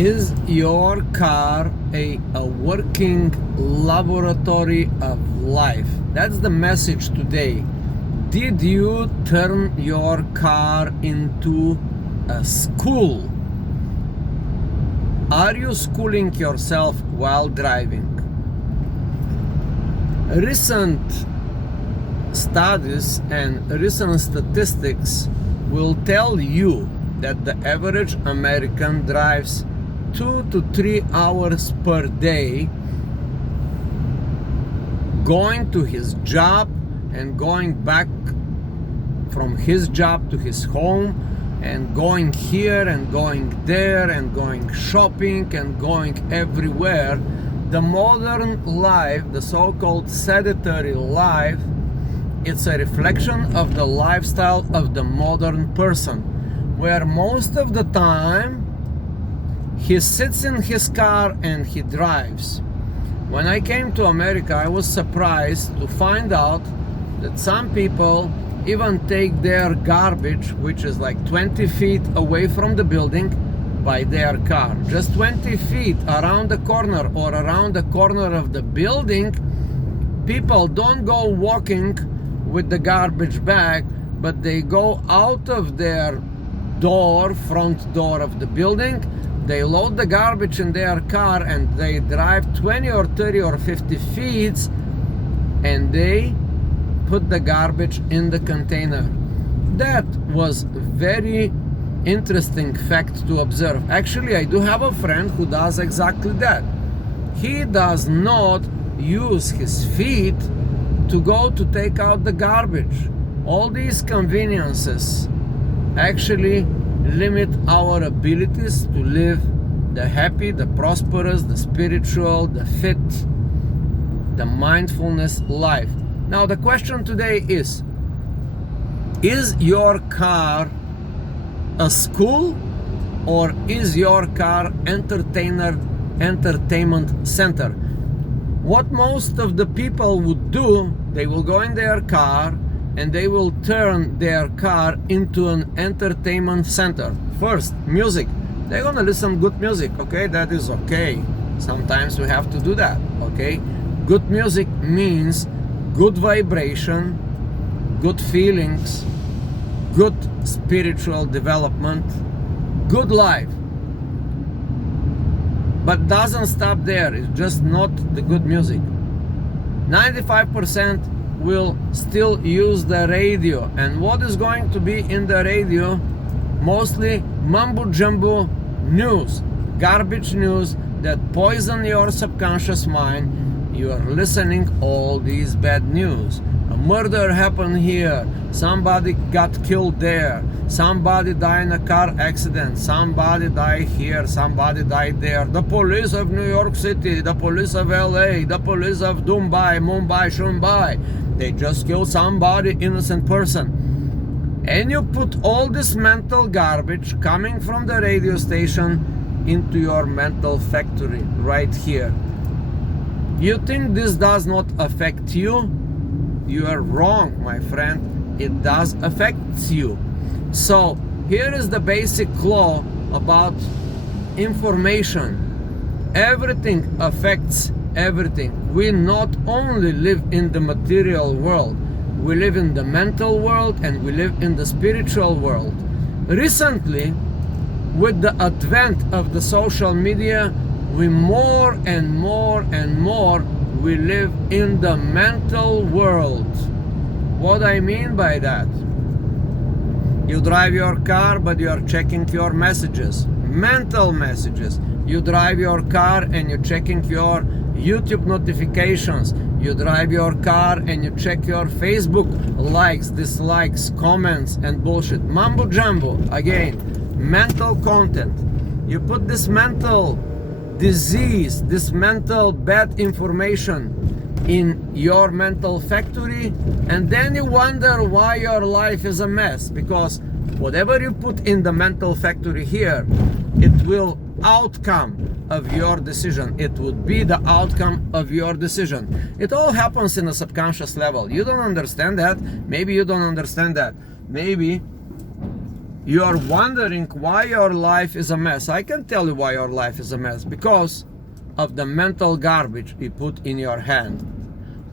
Is your car a working laboratory of life? That's the message today. Did you turn your car into a school? Are you schooling yourself while driving? Recent studies and recent statistics will tell you that the average American drives 2 to 3 hours per day going to his job and going back from his job to his home, and going here and going there and going shopping and going everywhere. The modern life, the so-called sedentary life, it's a reflection of the lifestyle of the modern person, where most of the time he sits in his car and he drives. When I came to America, I was surprised to find out that some people even take their garbage, which is like 20 feet away from the building, by their car. Just 20 feet around the corner or around the corner of the building, people don't go walking with the garbage bag, but they go out of their door, front door of the building, they load the garbage in their car and they drive 20 or 30 or 50 feet and they put the garbage in the container. That was very interesting fact to observe. Actually, I do have a friend who does exactly that. He does not use his feet to go to take out the garbage. All these conveniences actually limit our abilities to live the happy, the prosperous, the spiritual, the fit, the mindfulness life. Now the question today is your car a school, or is your car entertainment center? What most of the people would do, they will go in their car and they will turn their car into an entertainment center. First, music. They're gonna listen good music, okay? That is okay. Sometimes we have to do that, okay? Good music means good vibration, good feelings, good spiritual development, good life. But doesn't stop there. It's just not the good music. 95% will still use the radio, and what is going to be in the radio? Mostly mumbo jumbo news, garbage news that poison your subconscious mind. You are listening all these bad news. A murder happened here, somebody got killed there, somebody died in a car accident, somebody died here, somebody died there. The police of New York City, the police of LA, the police of Mumbai, Shmumbai, they just killed somebody, innocent person. And you put all this mental garbage coming from the radio station into your mental factory right here. You think this does not affect you? You are wrong, my friend. It does affect you. So here is the basic law about information. Everything affects everything. We not only live in the material world, we live in the mental world and we live in the spiritual world. Recently, with the advent of the social media, we more and more we live in the mental world. What I mean by that? You drive your car, but you are checking your messages, mental messages. You drive your car and you're checking your YouTube notifications. You drive your car and you check your Facebook likes, dislikes, comments and bullshit. Mumbo jumbo, again, mental content. You put this mental disease, this mental bad information in your mental factory, and then you wonder why your life is a mess, because whatever you put in the mental factory here, it will outcome of your decision. It would be the outcome of your decision. It all happens in a subconscious level. You don't understand that. Maybe you don't understand that. Maybe you are wondering why your life is a mess. I can tell you why your life is a mess. Because of the mental garbage you put in your hand.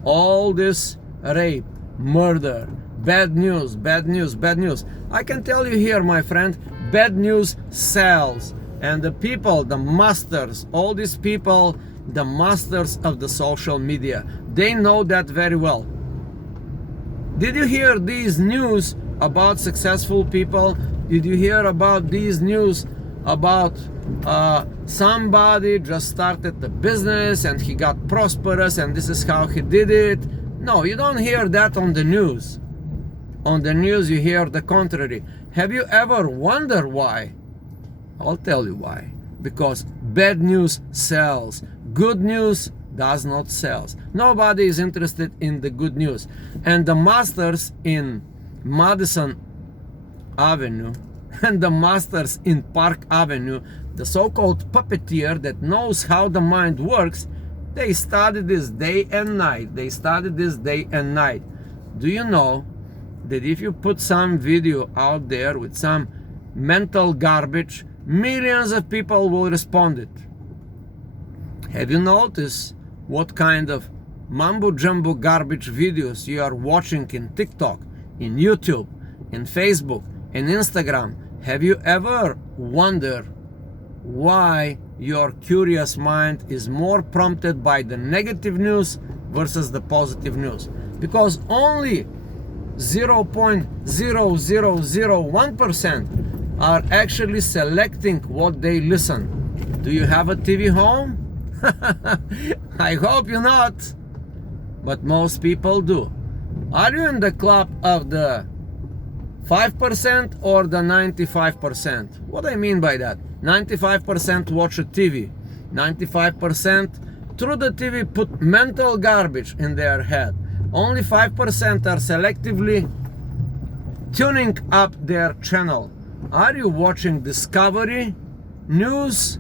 All this rape, murder, bad news, bad news, bad news. I can tell you here, my friend, bad news sells. And the people, the masters, all these people, the masters of the social media, they know that very well. Did you hear these news about successful people? Did you hear about these news about somebody just started the business and he got prosperous and this is how he did it? No, you don't hear that on the news. On the news you hear the contrary. Have you ever wondered why? I'll tell you why. Because bad news sells. Good news does not sell. Nobody is interested in the good news. And the masters in Madison Avenue and the masters in Park Avenue, the so-called puppeteer that knows how the mind works, they study this day and night. They study this day and night. Do you know that if you put some video out there with some mental garbage, millions of people will respond it? Have you noticed what kind of mumbo-jumbo garbage videos you are watching in TikTok, in YouTube, in Facebook, in Instagram? Have you ever wondered why your curious mind is more prompted by the negative news versus the positive news? Because only 0.0001% are actually selecting what they listen. Do you have a TV home? I hope you're not, but most people do. Are you in the club of the 5% or the 95%? What I mean by that? 95% watch a TV. 95% through the TV put mental garbage in their head. Only 5% are selectively tuning up their channel. Are you watching Discovery News?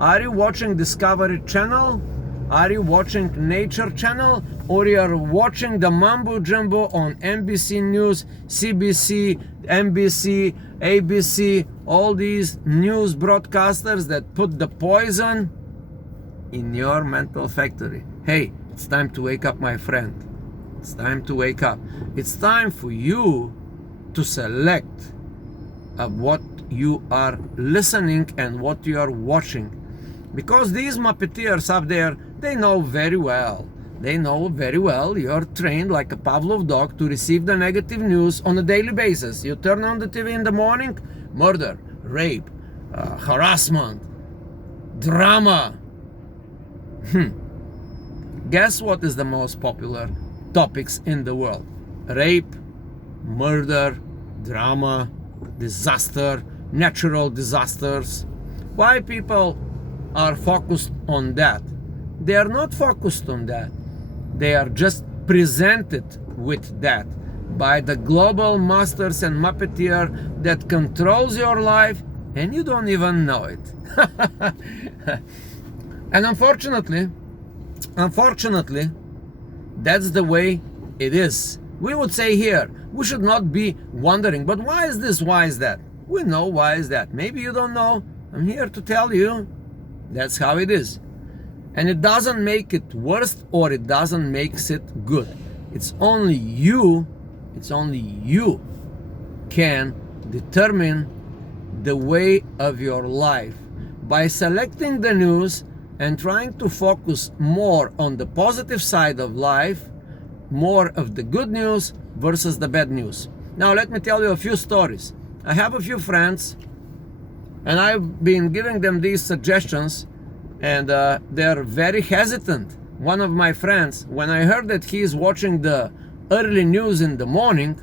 Are you watching Discovery Channel? Are you watching Nature Channel? Or you are watching the mumbo jumbo on NBC News, CBC, NBC, ABC, all these news broadcasters that put the poison in your mental factory? Hey, it's time to wake up, my friend. It's time to wake up. It's time for you to select of what you are listening and what you are watching. Because these Muppeteers up there, they know very well. They know very well you're trained like a Pavlov dog to receive the negative news on a daily basis. You turn on the TV in the morning, murder, rape, harassment, drama. Guess what is the most popular topics in the world? Rape, murder, drama, disaster, natural disasters. Why people are focused on that? They are not focused on that. They are just presented with that by the global masters and Muppeteer that controls your life and you don't even know it. And unfortunately, that's the way it is. We would say here, we should not be wondering, but why is this, why is that? We know why is that. Maybe you don't know. I'm here to tell you. That's how it is. And it doesn't make it worse or it doesn't make it good. It's only you can determine the way of your life by selecting the news and trying to focus more on the positive side of life, more of the good news versus the bad news. Now let me tell you a few stories. I have a few friends and I've been giving them these suggestions and they're very hesitant. One of my friends, when I heard that he's watching the early news in the morning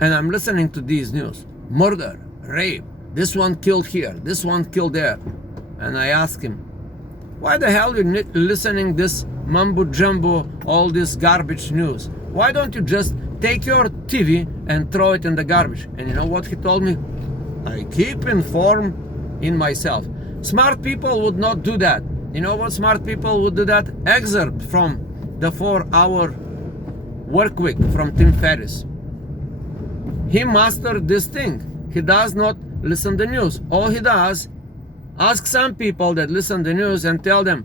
and I'm listening to these news, murder, rape, this one killed here, this one killed there, and I asked him, why the hell are you listening this mumbo jumbo, all this garbage news? Why don't you just take your TV and throw it in the garbage? And you know what he told me? I keep informed in myself. Smart people would not do that. You know what smart people would do that? Excerpt from the 4-hour work week from Tim Ferriss. he mastered this thing. He does not listen to the news. All he does, ask some people that listen to the news and tell them,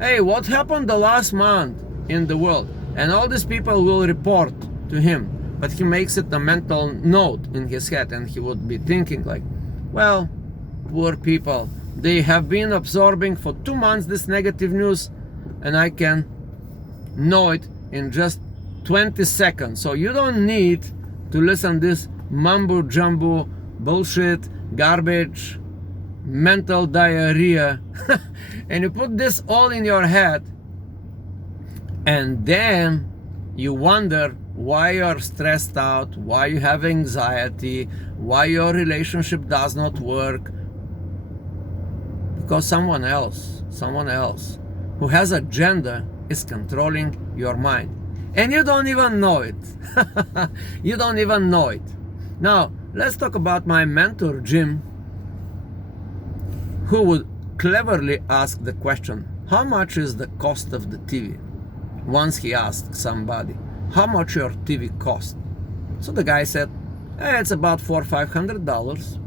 hey, what happened the last month in the world? And all these people will report to him. But he makes it a mental note in his head, and he would be thinking like, well, poor people, they have been absorbing for 2 months this negative news, and I can know it in just 20 seconds. So you don't need to listen this mumbo jumbo bullshit, garbage, mental diarrhea, and you put this all in your head, and then you wonder why you're stressed out, why you have anxiety, why your relationship does not work. Because someone else who has agenda is controlling your mind. And you don't even know it. You don't even know it. Now, let's talk about my mentor, Jim, who would cleverly ask the question, how much is the cost of the TV? Once he asked somebody, how much your TV cost? So the guy said, hey, it's about $400 or $500.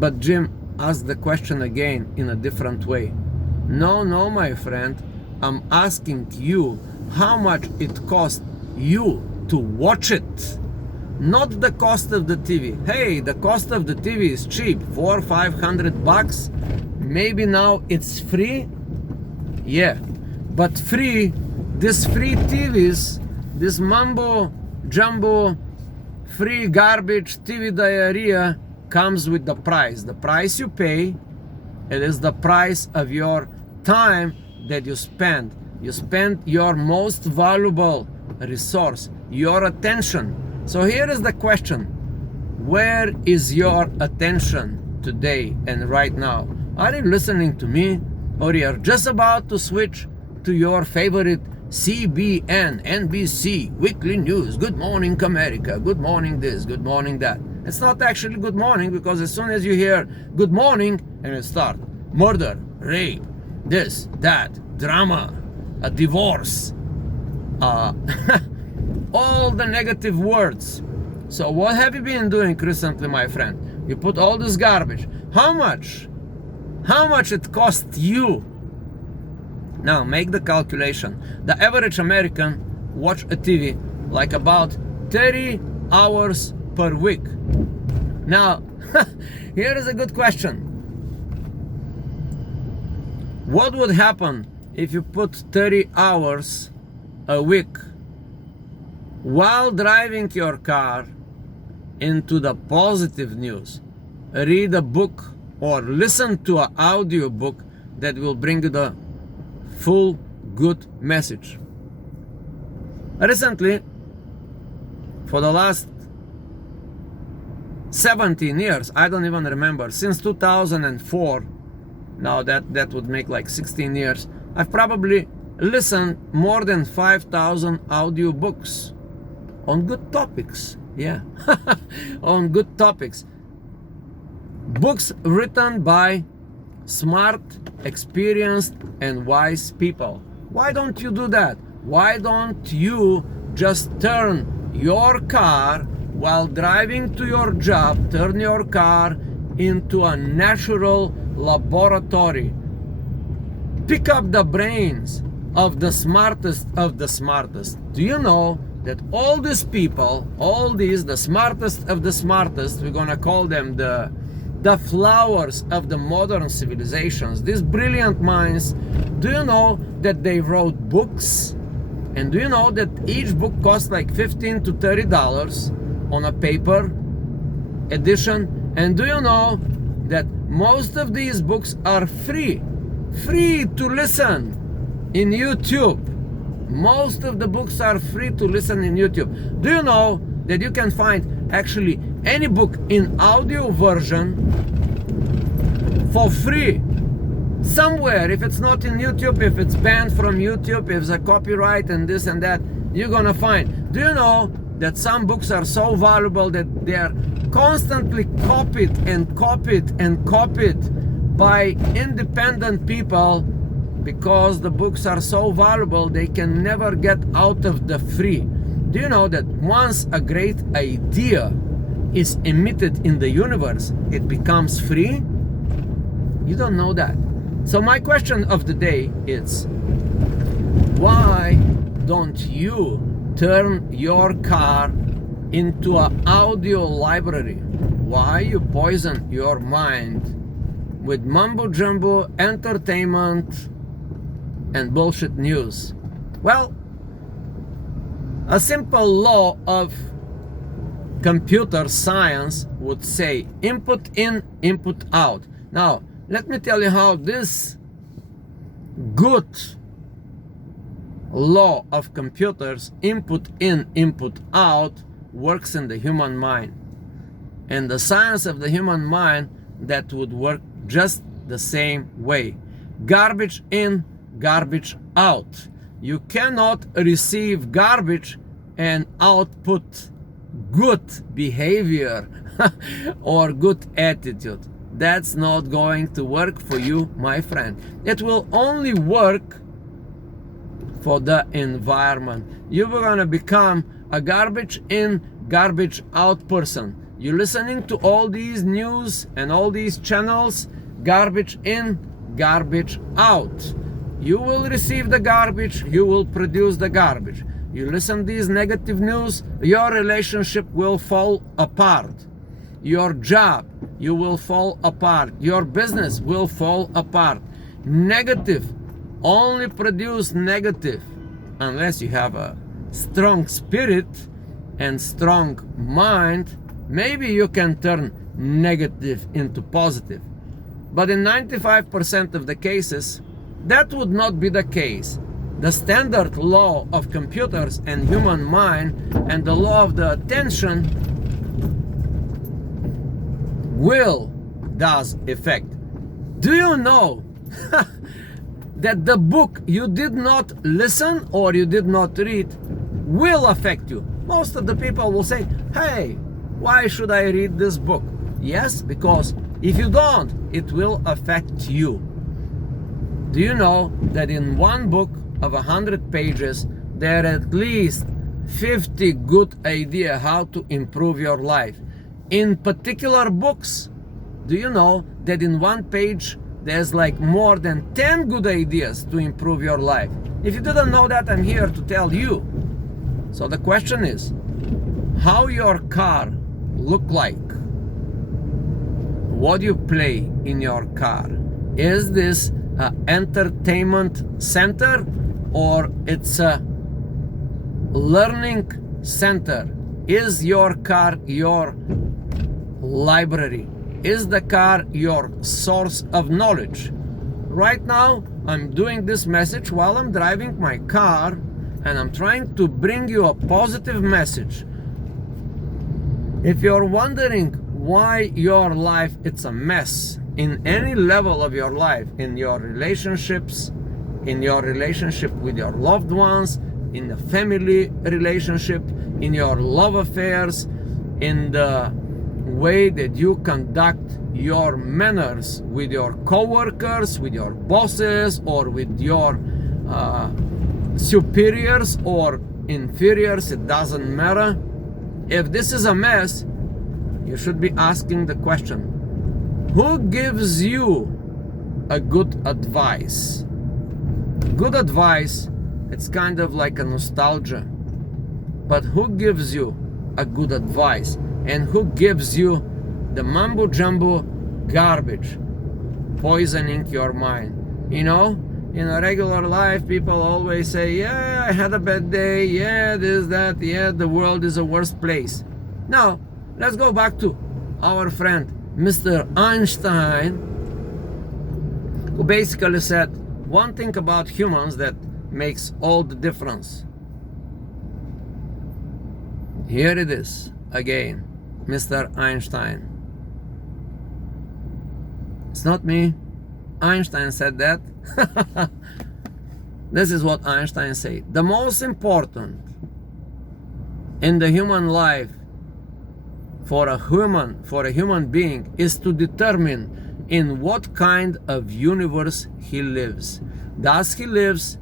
But Jim asked the question again in a different way. No, my friend, I'm asking you how much it cost you to watch it, not the cost of the TV. Hey, the cost of the TV is cheap, $400 or $500. Maybe now it's free. Yeah, but this free TVs, this mumbo jumbo free garbage TV diarrhea comes with the price. The price you pay, it is the price of your time that you spend. You spend your most valuable resource, your attention. So here is the question. Where is your attention today and right now? Are you listening to me, or you're just about to switch to your favorite CBN, NBC, weekly news, Good Morning America, good morning this, good morning that? It's not actually good morning, because as soon as you hear good morning and it starts murder, rape, this, that, drama, a divorce, all the negative words. So what have you been doing recently, my friend? You put all this garbage. How much it cost you? Now make the calculation. The average American watch a TV like about 30 hours per week. Now, here is a good question. What would happen if you put 30 hours a week while driving your car into the positive news? Read a book or listen to an audio book that will bring you the full good message. Recently, for the last 17 years, I don't even remember, since 2004, now that would make like 16 years, I've probably listened more than 5,000 audio books on good topics. Yeah, on good topics. Books written by smart, experienced, and wise people. Why don't you do that? Why don't you just turn your car while driving to your job, turn your car into a natural laboratory? Pick up the brains of the smartest of the smartest. Do you know that all these people, the smartest of the smartest, we're gonna call them the flowers of the modern civilizations, these brilliant minds, do you know that they wrote books? And do you know that each book costs like $15 to $30 on a paper edition? And do you know that most of these books are free to listen in YouTube? Most of the books are free to listen in YouTube. Do you know that you can find actually any book in audio version for free somewhere? If it's not in YouTube, if it's banned from YouTube, if it's a copyright and this and that, you're gonna find. Do you know that some books are so valuable that they are constantly copied and copied and copied by independent people? Because the books are so valuable, they can never get out of the free. Do you know that once a great idea is emitted in the universe, it becomes free? You don't know that. So my question of the day is, why don't you turn your car into an audio library? Why you poison your mind with mumbo jumbo entertainment and bullshit news? Well, a simple law of computer science would say input in, input out. Now, let me tell you how this good law of computers, input in, input out, works in the human mind. And the science of the human mind, that would work just the same way. Garbage in, garbage out. You cannot receive garbage and output good behavior or good attitude. That's not going to work for you, my friend. It will only work for the environment. You're gonna become a garbage in, garbage out person. You're listening to all these news and all these channels, garbage in, garbage out. You will receive the garbage, you will produce the garbage. You listen to these negative news, your relationship will fall apart. Your job, you will fall apart. Your business will fall apart. Negative only produce negative unless you have a strong spirit and strong mind. Maybe you can turn negative into positive. But in 95% of the cases, that would not be the case. The standard law of computers and human mind and the law of the attention will does effect. Do you know that the book you did not listen or you did not read will affect you? Most of the people will say, hey, why should I read this book? Yes, because if you don't, it will affect you. Do you know that in one book of 100 pages, there are at least 50 good ideas how to improve your life? In particular books, do you know that in one page, there's like more than 10 good ideas to improve your life? If you didn't know that, I'm here to tell you. So the question is, how your car look like? What do you play in your car? Is this an entertainment center or it's a learning center? Is your car your library? Is the car your source of knowledge? Right now, I'm doing this message while I'm driving my car, and I'm trying to bring you a positive message. If you're wondering why your life it's a mess in any level of your life, in your relationships, in your relationship with your loved ones, in the family relationship, in your love affairs, in the way that you conduct your manners with your co-workers, with your bosses, or with your superiors or inferiors, it doesn't matter. If this is a mess, you should be asking the question, who gives you a good advice? Good advice, it's kind of like a nostalgia. But who gives you a good advice? And who gives you the mumbo jumbo garbage, poisoning your mind? You know, in a regular life, people always say, yeah, I had a bad day, yeah, this, that, yeah, the world is a worse place. Now, let's go back to our friend, Mr. Einstein, who basically said one thing about humans that makes all the difference. Here it is again. Mr. Einstein. It's not me. Einstein said that. This is what Einstein said. The most important in the human life for a human being is to determine in what kind of universe he lives. Does he lives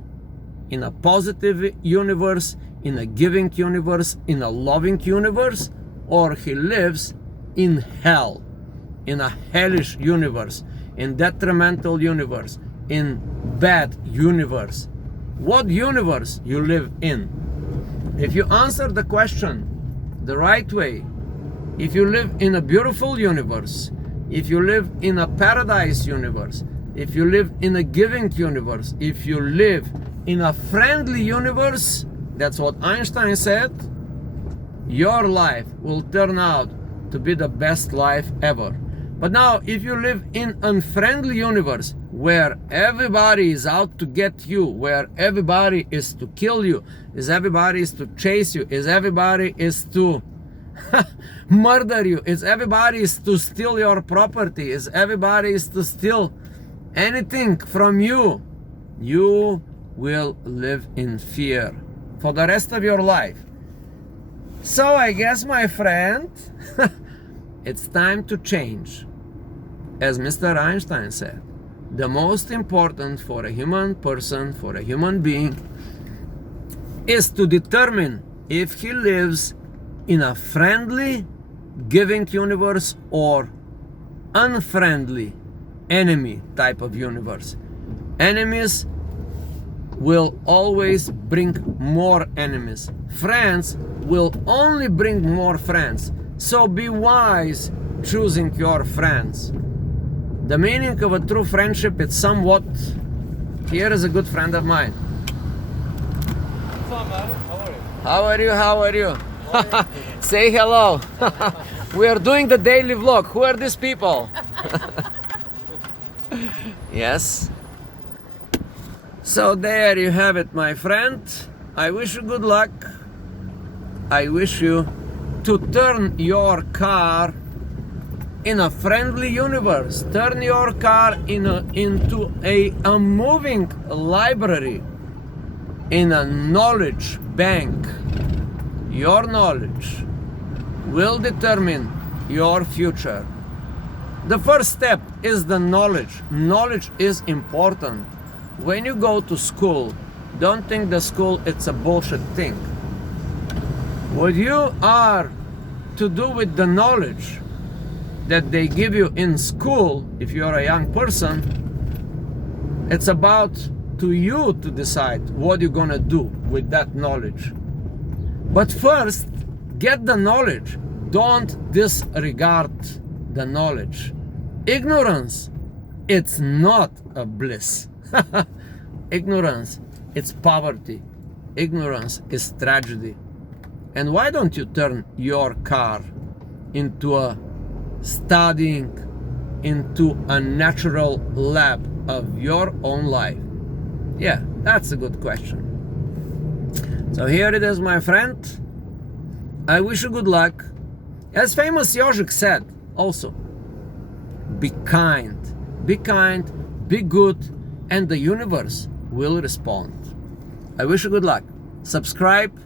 in a positive universe, in a giving universe, in a loving universe, or he lives in hell, in a hellish universe, in detrimental universe, in bad universe. What universe you live in? If you answer the question the right way, if you live in a beautiful universe, if you live in a paradise universe, if you live in a giving universe, if you live in a friendly universe, that's what Einstein said, your life will turn out to be the best life ever. But now, if you live in an unfriendly universe where everybody is out to get you, where everybody is to kill you, is everybody is to chase you, is everybody is to murder you, is everybody is to steal your property, is everybody is to steal anything from you, you will live in fear for the rest of your life. So I guess, my friend, it's time to change. As Mr. Einstein said, the most important for a human person, for a human being, is to determine if he lives in a friendly, giving universe or unfriendly, enemy type of universe. Enemies will always bring more enemies. Friends will only bring more friends. So be wise choosing your friends. The meaning of a true friendship is somewhat... Here is a good friend of mine. What's up, man? How are you? How are you? Say hello. We are doing the daily vlog. Who are these people? Yes. So there you have it, my friend. I wish you good luck. I wish you to turn your car in a friendly universe. Turn your car into a moving library, in a knowledge bank. Your knowledge will determine your future. The first step is the knowledge. Knowledge is important. When you go to school, don't think the school it's a bullshit thing. What you are to do with the knowledge that they give you in school, if you're a young person, it's about to you to decide what you're gonna do with that knowledge. But first, get the knowledge. Don't disregard the knowledge. Ignorance, it's not a bliss. Ignorance, it's poverty. Ignorance is tragedy. And why don't you turn your car into a studying, into a natural lab of your own life? Yeah, that's a good question. So here it is, my friend. I wish you good luck. As famous Yožik said also, be kind, be good, and the universe will respond. I wish you good luck. Subscribe,